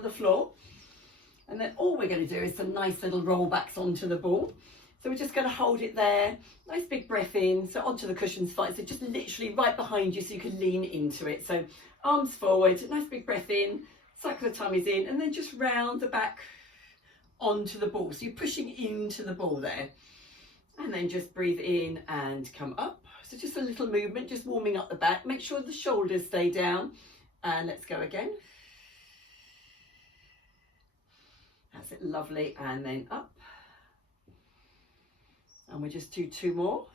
on the floor. And then all we're going to do is some nice little rollbacks onto the ball. So we're just going to hold it there, nice big breath in, so onto the cushions fine, so just literally right behind you so you can lean into it. So arms forward, nice big breath in, suck the tummies in, and then just round the back onto the ball. So you're pushing into the ball there. And then just breathe in and come up. So just a little movement, just warming up the back. Make sure the shoulders stay down. And let's go again. That's it, lovely. And then up. And we'll just do 2 more.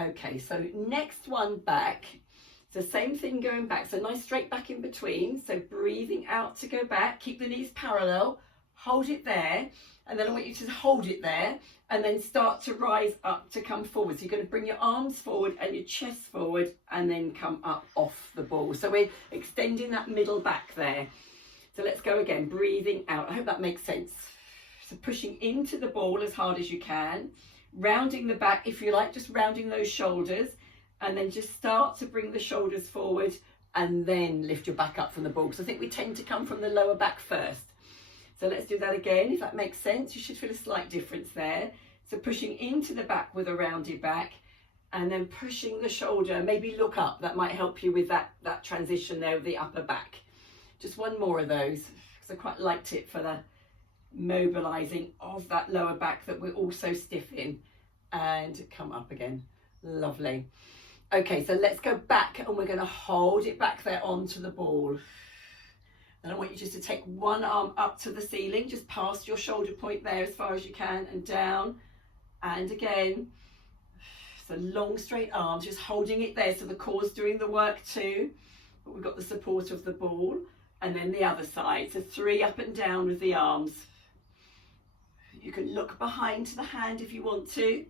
Okay, so next one back. It's the same thing going back. So nice straight back in between. So breathing out to go back. Keep the knees parallel. Hold it there. And then I want you to hold it there. And then start to rise up to come forward. So you're going to bring your arms forward and your chest forward. And then come up off the ball. So we're extending that middle back there. So let's go again. Breathing out. I hope that makes sense. So pushing into the ball as hard as you can. Rounding the back if you like. Just rounding those shoulders. And then just start to bring the shoulders forward and then lift your back up from the ball. Because I think we tend to come from the lower back first. So let's do that again, if that makes sense. You should feel a slight difference there. So pushing into the back with a rounded back and then pushing the shoulder. Maybe look up. That might help you with that transition there of the upper back. Just one more of those. Because I quite liked it for the mobilising of that lower back that we're also stiff in. And come up again. Lovely. Okay, so let's go back and we're going to hold it back there onto the ball. And I want you just to take one arm up to the ceiling, just past your shoulder point there as far as you can, and down, and again. So long straight arms, just holding it there so the core's doing the work too, but we've got the support of the ball. And then the other side, so 3 up and down with the arms. You can look behind the hand if you want to.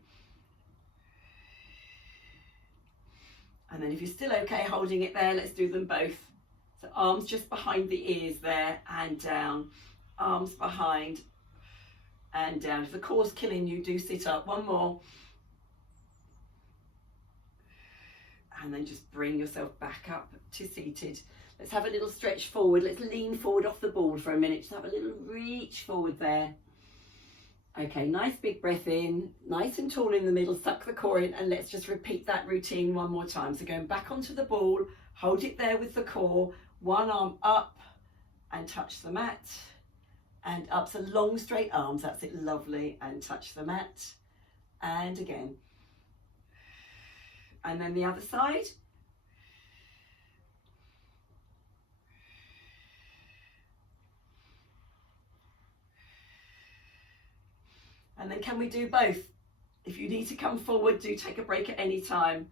And then if you're still okay holding it there, let's do them both. So arms just behind the ears there and down. Arms behind and down. If the core's killing you, do sit up. One more. And then just bring yourself back up to seated. Let's have a little stretch forward. Let's lean forward off the ball for a minute. Just have a little reach forward there. Okay, nice big breath in, nice and tall in the middle, suck the core in, and let's just repeat that routine one more time. So going back onto the ball, hold it there with the core, one arm up and touch the mat, and up. So long straight arms, that's it, lovely, and touch the mat, and again. And then the other side. And then can we do both? If you need to come forward, do take a break at any time.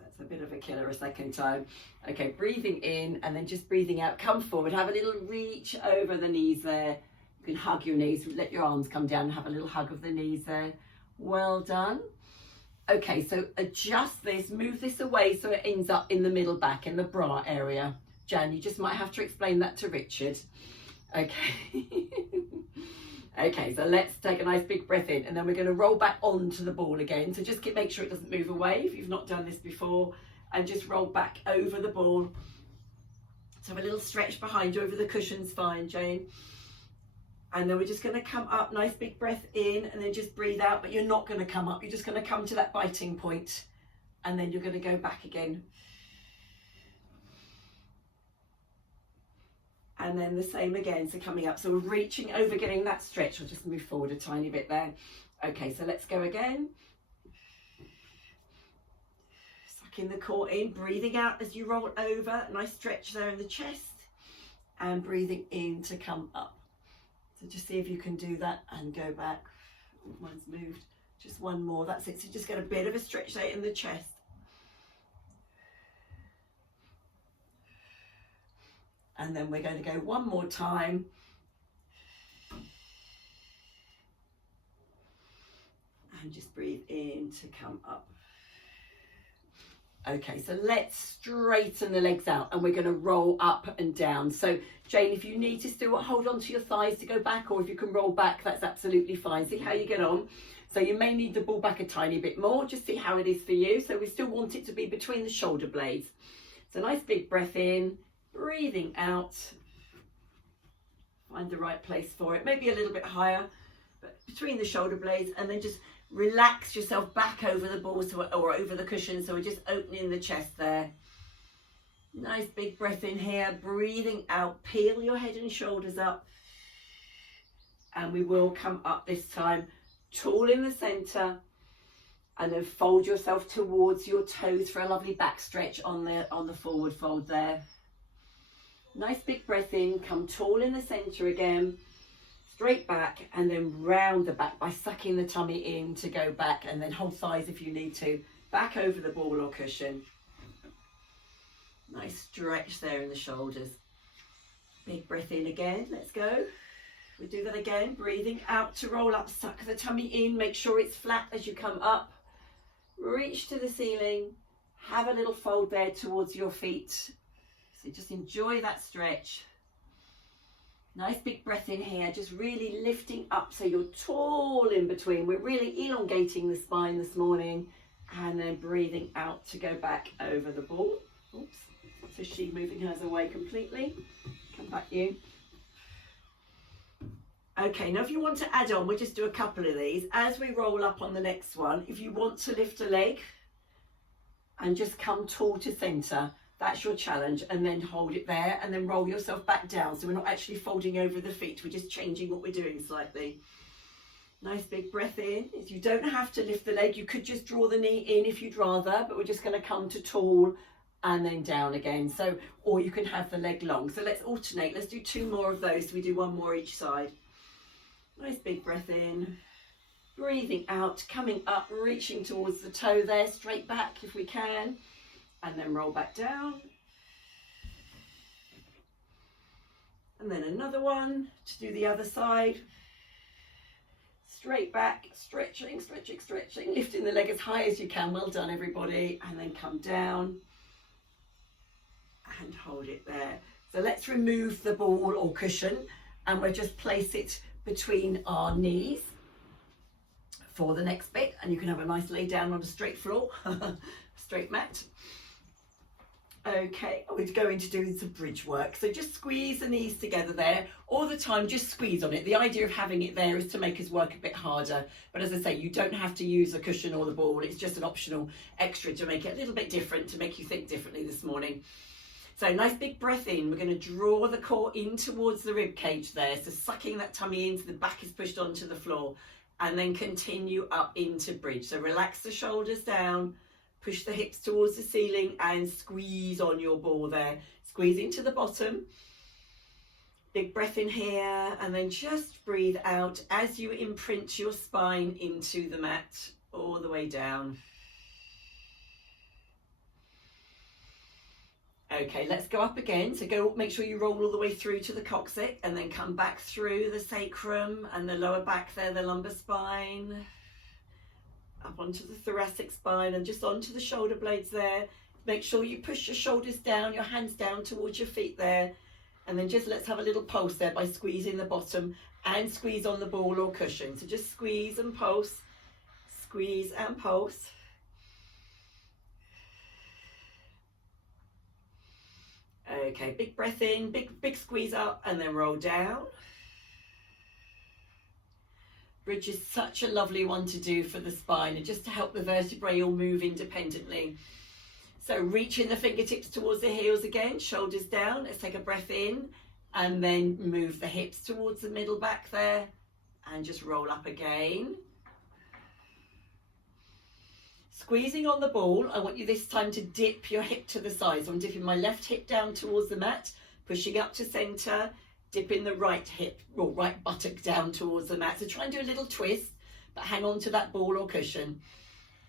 That's a bit of a killer a second time. Okay, breathing in and then just breathing out. Come forward, have a little reach over the knees there. You can hug your knees, let your arms come down and have a little hug of the knees there. Well done. Okay, so adjust this, move this away so it ends up in the middle back, in the bra area. Jan, you just might have to explain that to Richard. Okay. Okay, so let's take a nice big breath in and then we're going to roll back onto the ball again. So just make sure it doesn't move away if you've not done this before, and just roll back over the ball. So have a little stretch behind you over the cushions, fine, Jane. And then we're just going to come up, nice big breath in, and then just breathe out, but you're not going to come up. You're just going to come to that biting point, and then you're going to go back again. And then the same again, so coming up. So we're reaching over, getting that stretch. We'll just move forward a tiny bit there. Okay, so let's go again. Sucking the core in, breathing out as you roll over. Nice stretch there in the chest. And breathing in to come up. So just see if you can do that and go back. Mine's moved. Just one more, that's it. So just get a bit of a stretch there in the chest. And then we're going to go one more time. And just breathe in to come up. Okay, so let's straighten the legs out and we're going to roll up and down. So Jane, if you need to still hold on to your thighs to go back, or if you can roll back, that's absolutely fine. See how you get on. So you may need the ball back a tiny bit more, just see how it is for you. So we still want it to be between the shoulder blades. So nice big breath in, breathing out. Find the right place for it, maybe a little bit higher, but between the shoulder blades, and then just relax yourself back over the ball or over the cushion. So we're just opening the chest there. Nice big breath in here, breathing out, peel your head and shoulders up. And we will come up this time, tall in the center, and then fold yourself towards your toes for a lovely back stretch on the forward fold there. Nice big breath in, come tall in the center again, straight back, and then round the back by sucking the tummy in to go back, and then hold thighs if you need to, back over the ball or cushion. Nice stretch there in the shoulders. Big breath in again, let's go. We'll do that again, breathing out to roll up, suck the tummy in, make sure it's flat as you come up. Reach to the ceiling, have a little fold there towards your feet. So just enjoy that stretch. Nice big breath in here, just really lifting up so you're tall in between. We're really elongating the spine this morning, and then breathing out to go back over the ball. Oops. So she's moving hers away completely. Come back you. Okay, now if you want to add on, we'll just do a couple of these. As we roll up on the next one, if you want to lift a leg and just come tall to center, that's your challenge, and then hold it there and then roll yourself back down. So we're not actually folding over the feet, we're just changing what we're doing slightly. Nice big breath in. You don't have to lift the leg, you could just draw the knee in if you'd rather, but we're just going to come to tall and then down again. So, or you can have the leg long. So let's alternate, let's do 2 more of those. So we do 1 more each side. Nice big breath in, breathing out, coming up, reaching towards the toe there, straight back if we can, and then roll back down. And then another one to do the other side. Straight back, stretching, stretching, stretching, lifting the leg as high as you can. Well done, everybody. And then come down and hold it there. So let's remove the ball or cushion, and we'll just place it between our knees for the next bit, and you can have a nice lay down on a straight floor, straight mat. Okay, we're going to do some bridge work. So just squeeze the knees together there. All the time, just squeeze on it. The idea of having it there is to make us work a bit harder. But as I say, you don't have to use a cushion or the ball. It's just an optional extra to make it a little bit different, to make you think differently this morning. So nice big breath in. We're going to draw the core in towards the rib cage there. So sucking that tummy in so the back is pushed onto the floor. And then continue up into bridge. So relax the shoulders down. Push the hips towards the ceiling and squeeze on your ball there. Squeeze into the bottom. Big breath in here, and then just breathe out as you imprint your spine into the mat all the way down. Okay, let's go up again. So go, make sure you roll all the way through to the coccyx, and then come back through the sacrum and the lower back there, the lumbar spine. Up onto the thoracic spine and just onto the shoulder blades there. Make sure you push your shoulders down, your hands down towards your feet there. And then just let's have a little pulse there by squeezing the bottom and squeeze on the ball or cushion. So just squeeze and pulse, squeeze and pulse. Okay, big breath in, big squeeze up, and then roll down. Bridge is such a lovely one to do for the spine and just to help the vertebrae all move independently. So reaching the fingertips towards the heels again, shoulders down. Let's take a breath in and then move the hips towards the middle back there and just roll up again. Squeezing on the ball, I want you this time to dip your hip to the side. So I'm dipping my left hip down towards the mat, pushing up to center, dipping the right hip or right buttock down towards the mat. So try and do a little twist, but hang on to that ball or cushion.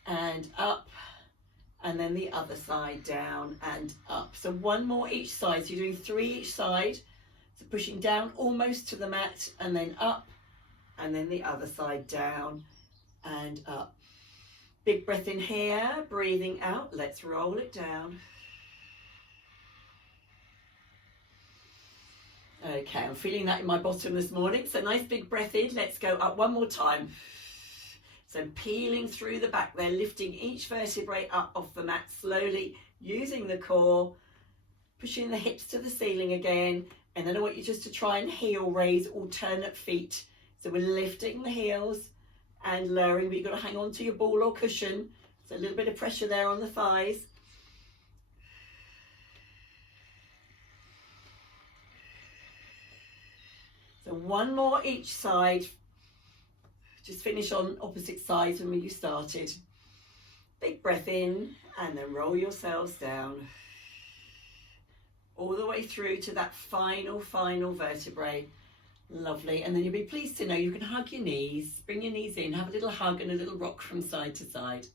And up, and then the other side, down and up. So 1 more each side. So you're doing 3 each side. So pushing down almost to the mat, and then up, and then the other side, down and up. Big breath in here, breathing out. Let's roll it down. Okay, I'm feeling that in my bottom this morning. So nice big breath in. Let's go up 1 more time. So peeling through the back there, lifting each vertebrae up off the mat slowly, using the core, pushing the hips to the ceiling again. And then I want you just to try and heel raise alternate feet. So we're lifting the heels and lowering, but you've got to hang on to your ball or cushion. So a little bit of pressure there on the thighs. So one more each side. Just finish on opposite sides from where you started. Big breath in and then roll yourselves down. All the way through to that final vertebrae. Lovely. And then you'll be pleased to know you can hug your knees, bring your knees in, have a little hug and a little rock from side to side.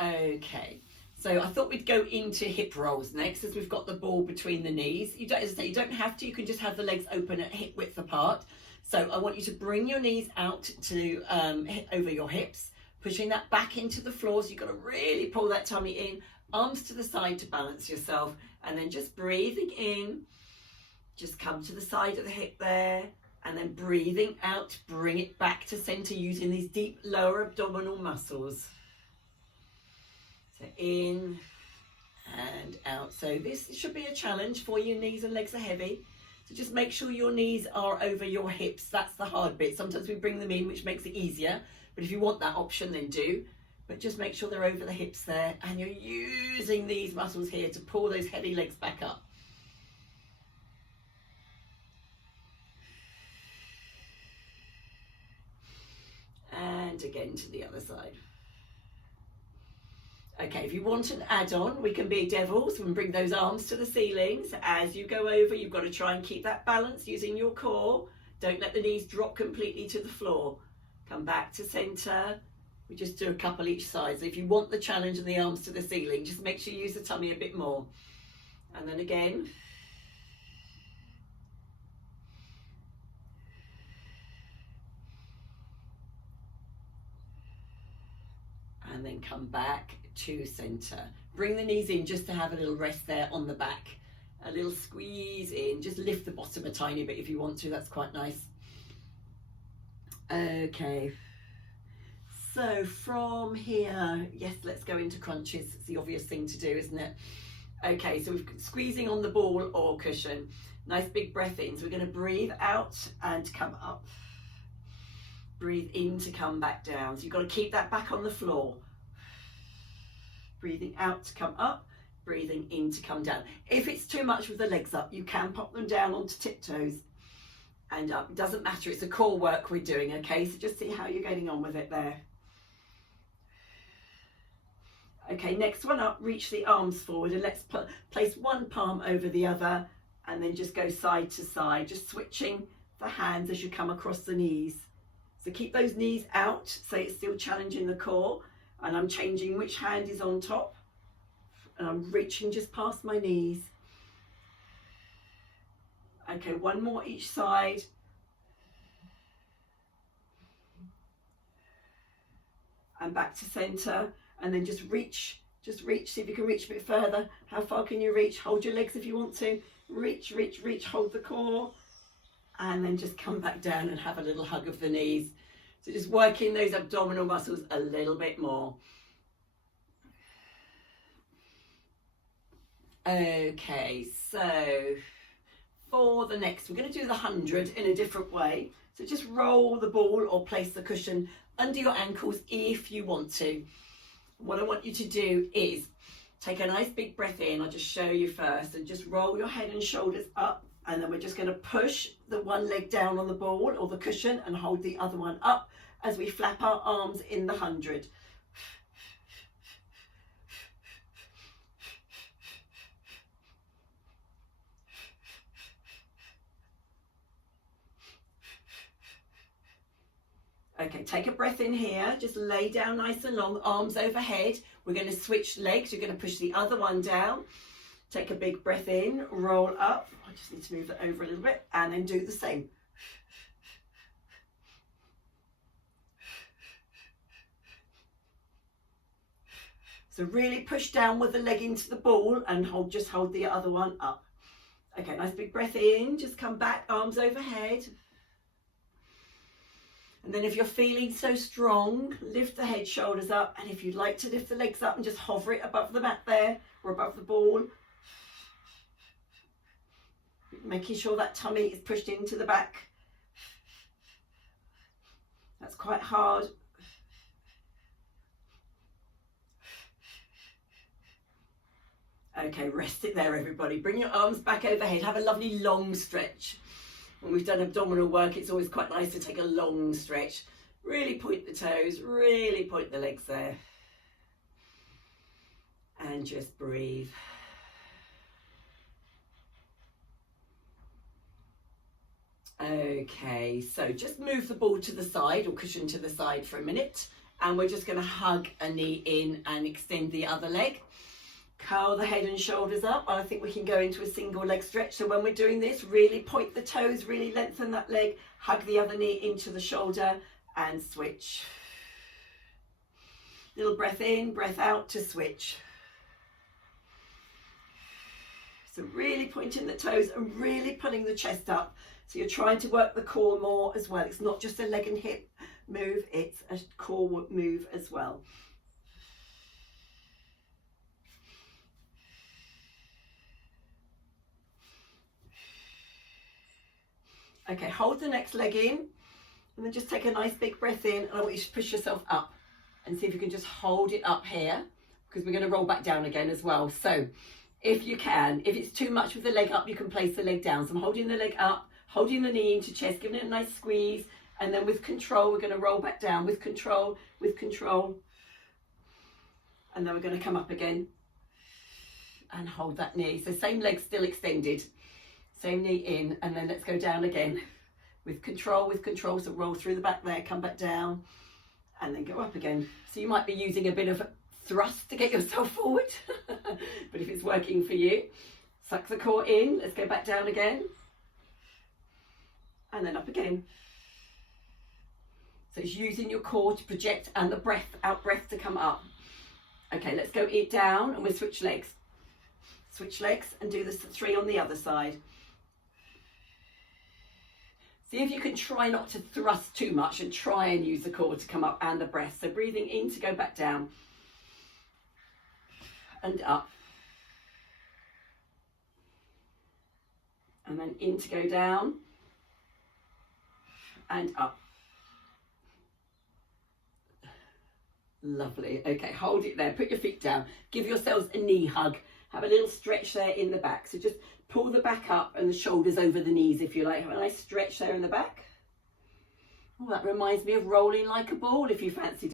Okay, so I thought we'd go into hip rolls next, as we've got the ball between the knees. You don't, as I say, you don't have to, you can just have the legs open at hip width apart. So I want you to bring your knees out to over your hips, pushing that back into the floor. So you've got to really pull that tummy in, arms to the side to balance yourself, and then just breathing in, just come to the side of the hip there, and then breathing out, bring it back to center using these deep lower abdominal muscles. So in and out. So this should be a challenge for you. Knees and legs are heavy. So just make sure your knees are over your hips. That's the hard bit. Sometimes we bring them in, which makes it easier. But if you want that option, then do. But just make sure they're over the hips there. And you're using these muscles here to pull those heavy legs back up. And again to the other side. Okay, if you want an add-on, we can be devils and bring those arms to the ceilings. As you go over, you've got to try and keep that balance using your core. Don't let the knees drop completely to the floor. Come back to center. We just do a couple each side. So if you want the challenge and the arms to the ceiling, just make sure you use the tummy a bit more. And then again. And then come back to center. Bring the knees in just to have a little rest there on the back. A little squeeze in. Just lift the bottom a tiny bit if you want to. That's quite nice. Okay. So from here, yes, let's go into crunches. It's the obvious thing to do, isn't it? Okay, so we're squeezing on the ball or cushion. Nice big breath in. So we're going to breathe out and come up. Breathe in to come back down. So you've got to keep that back on the floor. Breathing out to come up, breathing in to come down. If it's too much with the legs up, you can pop them down onto tiptoes and up. It doesn't matter, it's a core work we're doing, okay? So just see how you're getting on with it there. Okay, next one up, reach the arms forward and let's place one palm over the other and then just go side to side, just switching the hands as you come across the knees. So keep those knees out, so it's still challenging the core, and I'm changing which hand is on top, and I'm reaching just past my knees. Okay, one more each side. And back to center, and then just reach, see if you can reach a bit further. How far can you reach? Hold your legs if you want to. Reach, hold the core. And then just come back down and have a little hug of the knees. So just working those abdominal muscles a little bit more. Okay, so for the next, we're going to do the 100 in a different way. So just roll the ball or place the cushion under your ankles if you want to. What I want you to do is take a nice big breath in. I'll just show you first, and just roll your head and shoulders up. And then we're just going to push the one leg down on the ball or the cushion and hold the other one up as we flap our arms in the 100. Okay, take a breath in here. Just lay down nice and long, arms overhead. We're going to switch legs. You're going to push the other one down. Take a big breath in, roll up. I just need to move that over a little bit and then do the same. So really push down with the leg into the ball and just hold the other one up. Okay, nice big breath in, just come back, arms overhead. And then if you're feeling so strong, lift the head, shoulders up. And if you'd like to lift the legs up and just hover it above the mat there or above the ball. Making sure that tummy is pushed into the back. That's quite hard. Okay, rest it there, everybody. Bring your arms back overhead. Have a lovely long stretch. When we've done abdominal work, it's always quite nice to take a long stretch. Really point the toes, really point the legs there. And just breathe. Okay, so just move the ball to the side or cushion to the side for a minute. And we're just going to hug a knee in and extend the other leg. Curl the head and shoulders up. I think we can go into a single leg stretch. So when we're doing this, really point the toes, really lengthen that leg, hug the other knee into the shoulder and switch. Little breath in, breath out to switch. So really pointing the toes and really pulling the chest up. So you're trying to work the core more as well. It's not just a leg and hip move, it's a core move as well. Okay, hold the next leg in and then just take a nice big breath in, and I want you to push yourself up and see if you can just hold it up here, because we're going to roll back down again as well. So if you can, if it's too much with the leg up, you can place the leg down. So I'm holding the leg up, holding the knee into chest, giving it a nice squeeze, and then with control we're going to roll back down with control, and then we're going to come up again and hold that knee. So same leg still extended. Same knee in, and then let's go down again with control, so roll through the back there, come back down, and then go up again. So you might be using a bit of thrust to get yourself forward, but if it's working for you, suck the core in, let's go back down again, and then up again. So it's using your core to project and the breath, out breath to come up. Okay, let's go down, and we'll switch legs. Switch legs and do this 3 on the other side. See if you can try not to thrust too much and try and use the core to come up and the breath. So breathing in to go back down and up. And then in to go down and up. Lovely. Okay, hold it there. Put your feet down. Give yourselves a knee hug. Have a little stretch there in the back. So just pull the back up and the shoulders over the knees if you like. Have a nice stretch there in the back. Oh, that reminds me of rolling like a ball if you fancy